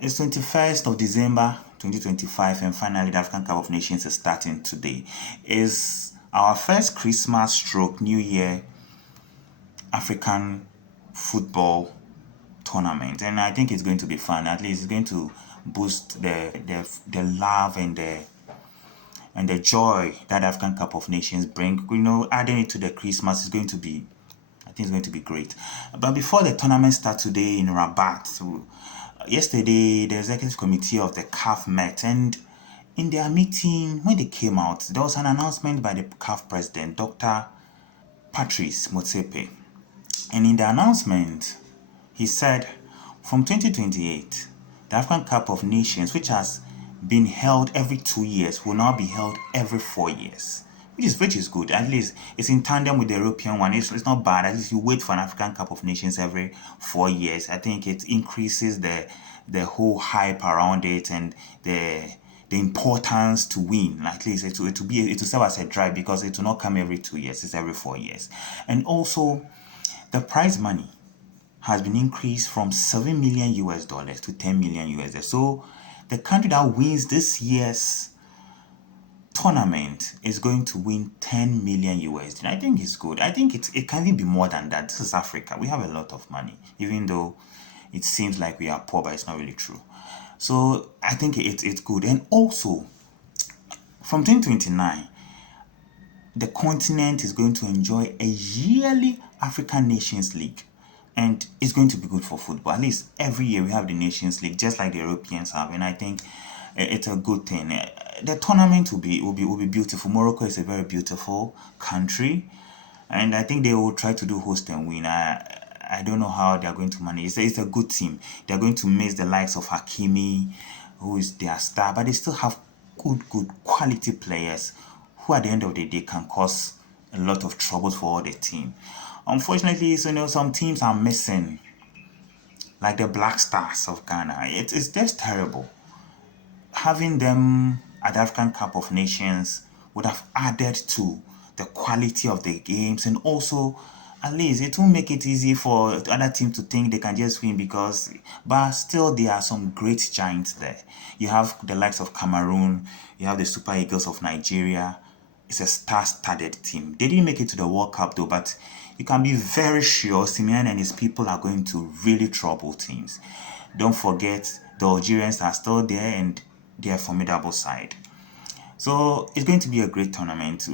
It's 21st of December 2025, and finally the African Cup of Nations is starting today. It's our first Christmas stroke New Year African football tournament, and I think it's going to be fun. At least it's going to boost the love and the joy that African Cup of Nations bring. Adding it to the Christmas is going to be, I think it's going to be great. But before the tournament starts today in Rabat, yesterday the executive committee of the CAF met, and in their meeting, when they came out, there was an announcement by the CAF president, Dr. Patrice Motsepe. And in the announcement, he said, from 2028, the African Cup of Nations, which has been held every 2 years, will now be held every 4 years, which is good. At least it's in tandem with the European one. It's not bad. At least you wait for an African Cup of Nations every 4 years. I think it increases the whole hype around it and the importance to win. At least it will serve as a drive, because it will not come every 2 years. It's every 4 years. And also, the prize money has been increased from $7 million to $10 million. So the country that wins this year's tournament is going to win $10 million. And I think it's good. I think it can even be more than that. This is Africa. We have a lot of money, even though it seems like we are poor, but it's not really true. So I think it's good. And also, from 2029, the continent is going to enjoy a yearly African Nations League. And it's going to be good for football. At least every year we have the Nations League, just like the Europeans have. And I think it's a good thing. The tournament will be beautiful. Morocco is a very beautiful country, and I think they will try to do host and win. I don't know how they are going to manage. It's a good team. They are going to miss the likes of Hakimi, who is their star, but they still have good quality players who at the end of the day can cause a lot of troubles for all the team. Unfortunately, some teams are missing, like the Black Stars of Ghana. It's just terrible. Having them at the African Cup of Nations would have added to the quality of the games, and also at least it will make it easy for other teams to think they can just win, but still there are some great giants there. You have the likes of Cameroon, you have the Super Eagles of Nigeria. It's a star-studded team. They didn't make it to the World Cup though, but you can be very sure Simeone and his people are going to really trouble teams. Don't forget, the Algerians are still there, and they're a formidable side. So it's going to be a great tournament.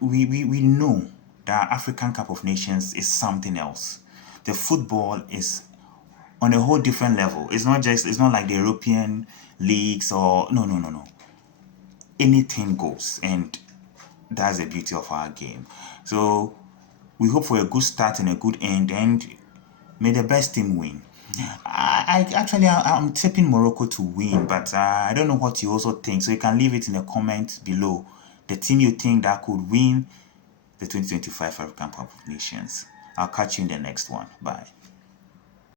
We know that African Cup of Nations is something else. The football is on a whole different level. It's not like the European leagues or no. Anything goes, and that's the beauty of our game. So we hope for a good start and a good end, and may the best team win. I'm tipping Morocco to win, but I don't know what you also think. So you can leave it in the comments below. The team you think that could win the 2025 African Cup of Nations. I'll catch you in the next one. Bye.